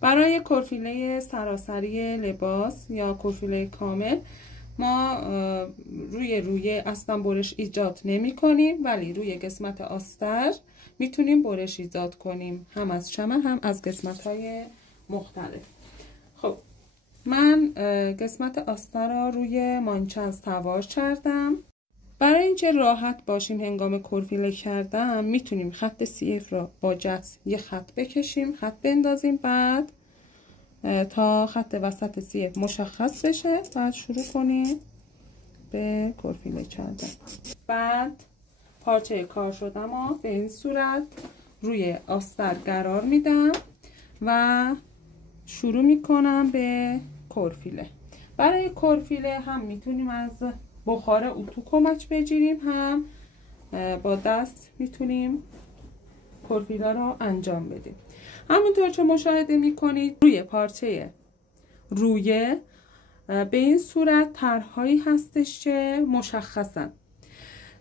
برای کرفیله سراسری لباس یا کرفیله کامل ما روی اصلا برش ایجاد نمی کنیم، ولی روی قسمت آستر میتونیم برش ایجاد کنیم، هم از چمن هم از قسمت های مختلف. خب من قسمت آستر را روی مانچن سوار کردم. برای اینکه راحت باشیم هنگام کرفیله کردن میتونیم خط CF را با جت یه خط بکشیم، خط بندازیم، بعد تا خط وسط CF مشخص بشه بعد شروع کنیم به کرفیله کردن. بعد پارچه کار شده‌مو به این صورت روی آستر قرار میدم و شروع میکنم به کرفیله. برای کرفیله هم میتونیم از بخار اتو کمک بگیریم، هم با دست میتونیم کرفیله رو انجام بدیم. همونطور که مشاهده میکنید روی پارچه روی به این صورت طرحهایی هستش که مشخصن.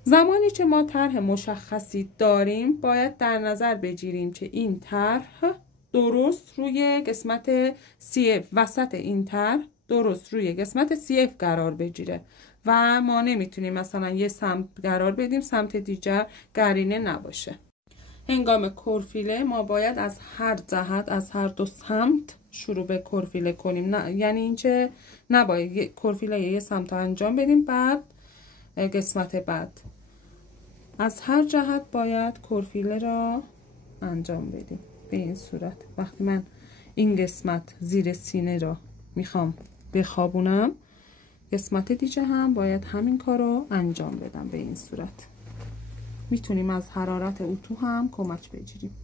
زمانی که ما طرح مشخصی داریم باید در نظر بگیریم که این طرح درست روی قسمت CF، وسط این طرح درست روی قسمت CF قرار بگیره و ما نمیتونیم مثلا یه سمت قرار بدیم سمت دیگر قرینه نباشه. هنگام کرفیله ما باید از هر جهت، از هر دو سمت شروع به کرفیله کنیم، یعنی اینکه نباید کرفیله یه سمت انجام بدیم بعد قسمت بعد، از هر جهت باید کرفیله را انجام بدیم. به این صورت وقتی من این قسمت زیر سینه را میخوام بخوابونم، قسمت دیگه هم باید همین کار رو انجام بدم. به این صورت میتونیم از حرارت اتو هم کمک بگیریم.